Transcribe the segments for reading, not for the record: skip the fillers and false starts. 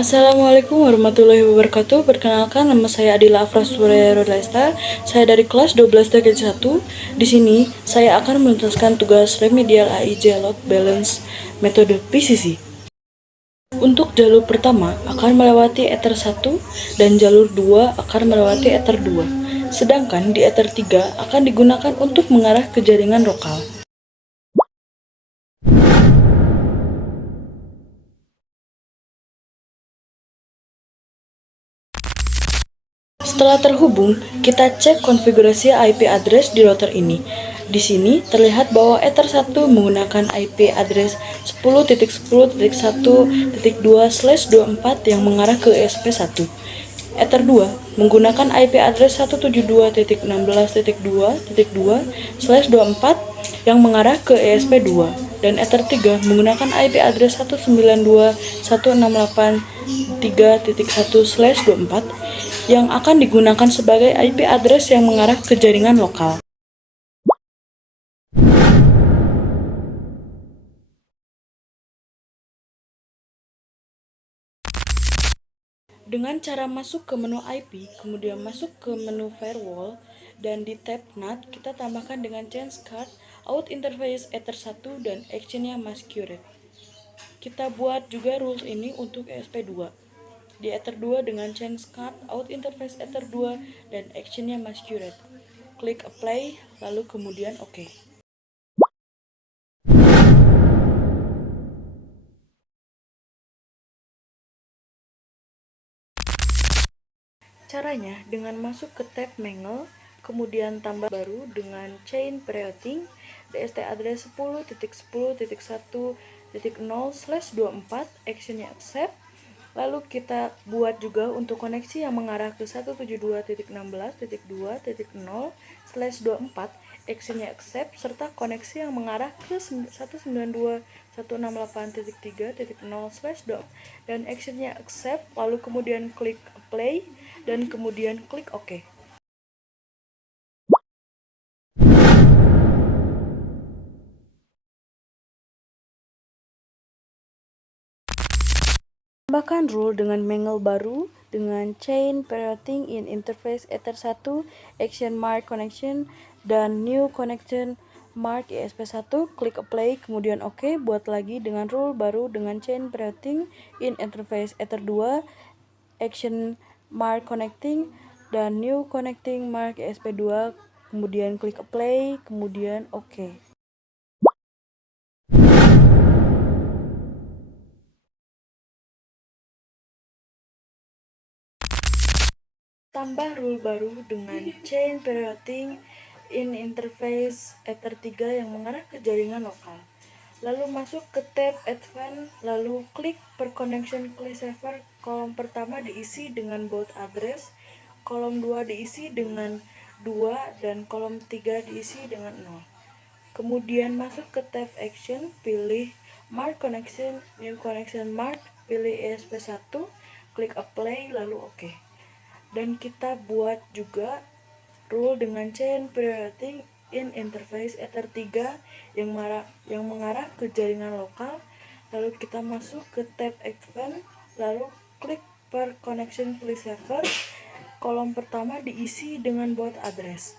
Assalamualaikum warahmatullahi wabarakatuh. Perkenalkan, nama saya Adila Afra Surya Rodlesta. Saya dari kelas 12 Teknik 1. Di sini saya akan menuntaskan tugas remedial AIJ Load Balance metode PCC. Untuk jalur pertama akan melewati ether 1 dan jalur 2 akan melewati ether 2. Sedangkan di ether 3 akan digunakan untuk mengarah ke jaringan lokal. Setelah terhubung, kita cek konfigurasi IP address di router ini. Di sini terlihat bahwa Ether 1 menggunakan IP address 10.10.1.2/24 yang mengarah ke ESP1. Ether 2 menggunakan IP address 172.16.2.2/24 yang mengarah ke ESP2, dan Ether 3 menggunakan IP address 192.168.3.1/24 yang akan digunakan sebagai IP address yang mengarah ke jaringan lokal. Dengan cara masuk ke menu IP, kemudian masuk ke menu firewall, dan di tab NAT, kita tambahkan dengan change card, out interface Ether 1, dan actionnya masquerade. Kita buat juga rules ini untuk ESP2. Di Ether 2 dengan change card, out interface Ether 2, dan actionnya masquerade. Klik apply, lalu kemudian OK. Caranya dengan masuk ke tab Mangle, kemudian tambah baru dengan chain prerouting DST address 10.10.1.0/24, actionnya accept. Lalu kita buat juga untuk koneksi yang mengarah ke 172.16.2.0/24, actionnya accept, serta koneksi yang mengarah ke 192.168.3.0/24 dan actionnya accept, lalu kemudian klik apply dan kemudian klik OK. Tambahkan rule dengan mangle baru dengan chain prerouting in interface Ether 1, action mark connection, dan new connection mark ESP1, klik apply, kemudian OK. Buat lagi dengan rule baru dengan chain prerouting in interface Ether 2, action mark connecting, dan new connecting mark ESP2, kemudian klik apply, kemudian OK. Tambah rule baru dengan chain prerouting in interface Ether 3 yang mengarah ke jaringan lokal. Lalu masuk ke tab Advanced, lalu klik per connection key saver. Kolom pertama diisi dengan baud address, kolom 2 diisi dengan 2, dan kolom 3 diisi dengan 0. Kemudian masuk ke tab Action, pilih Mark Connection, New Connection Mark, pilih ESP1, klik Apply, lalu OK. Dan kita buat juga rule dengan chain prerouting in interface Ether 3 yang mengarah ke jaringan lokal. Lalu kita masuk ke tab Advanced, lalu klik per connection key saver. Kolom pertama diisi dengan baud address,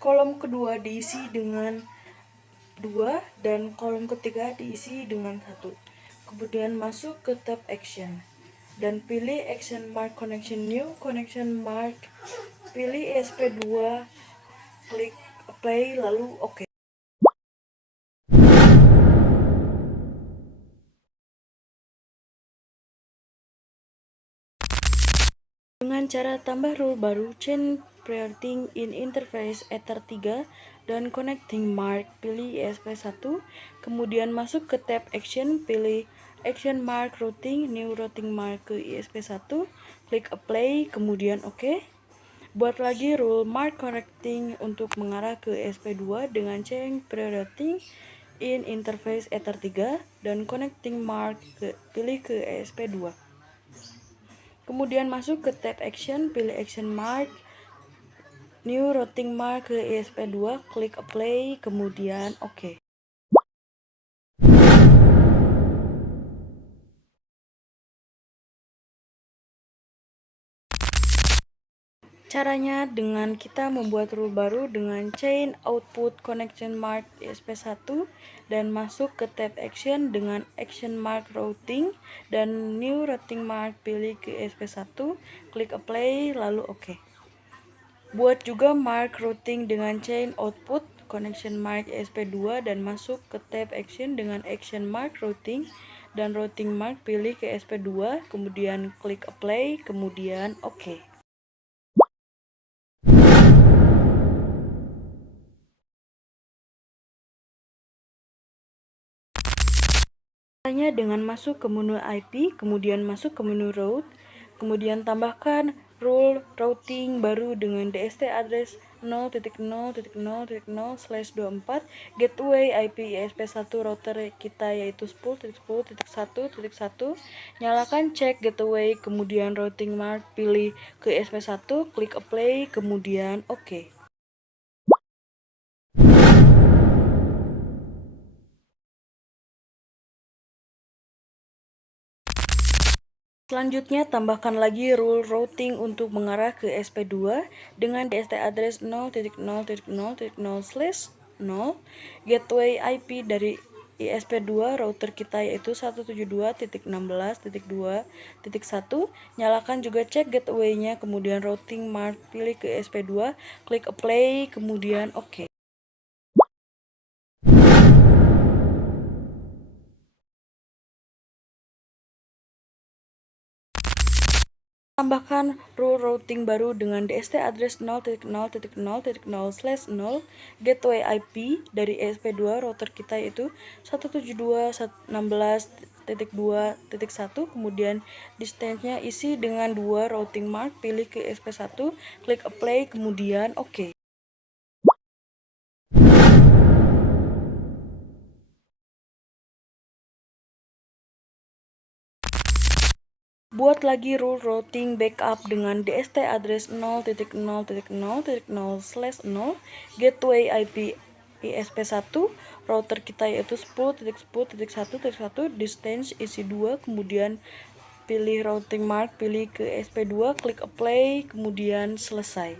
kolom kedua diisi dengan 2, dan kolom ketiga diisi dengan 1. Kemudian masuk ke tab Action dan pilih Action Mark Connection, New Connection Mark, pilih ESP2, klik Apply, lalu OK. Dengan cara tambah rule baru, chain prerouting in interface Ether 3 dan connecting mark, pilih ESP1, kemudian masuk ke tab Action, pilih Action Mark Routing, New Routing Mark ke ESP1, klik Apply, kemudian OK. Buat lagi rule mark connecting untuk mengarah ke ESP2 dengan chain prerouting in interface Ether 3 dan connecting mark, pilih ke ESP2. Kemudian masuk ke tab Action, pilih Action Mark, New Routing Mark ke ESP2, klik Apply, kemudian OK. Caranya dengan kita membuat rule baru dengan chain output connection mark ESP1 dan masuk ke tab action dengan action mark routing dan new routing mark, pilih ke ESP1, klik apply lalu OK. Buat juga mark routing dengan chain output connection mark ESP2 dan masuk ke tab action dengan action mark routing dan routing mark, pilih ke ESP2, kemudian klik apply, kemudian OK. Caranya dengan masuk ke menu IP, kemudian masuk ke menu route, kemudian tambahkan rule routing baru dengan DST address 0.0.0.0/24 gateway IP ESP1 router kita yaitu 10.10.1.1. Nyalakan check gateway, kemudian routing mark, pilih ke ESP1, klik apply, kemudian OK. Selanjutnya, tambahkan lagi rule routing untuk mengarah ke ESP2 dengan DST address 0.0.0.0/0. Gateway IP dari ESP2 router kita yaitu 172.16.2.1. Nyalakan juga check gateway-nya, kemudian routing mark, pilih ke ESP2, klik apply, kemudian OK. Tambahkan rule routing baru dengan DST address 0.0.0.0/0. Gateway IP dari ESP2 router kita yaitu 172.16.2.1. Kemudian distance-nya isi dengan 2 routing mark, pilih ke ESP1, klik apply, kemudian OK. Buat lagi rule routing backup dengan DST address 0.0.0.0/0. Gateway IP ESP1 router kita yaitu 10.10.1.1. Distance isi 2, kemudian pilih routing mark, pilih ke ESP2, klik apply, kemudian selesai.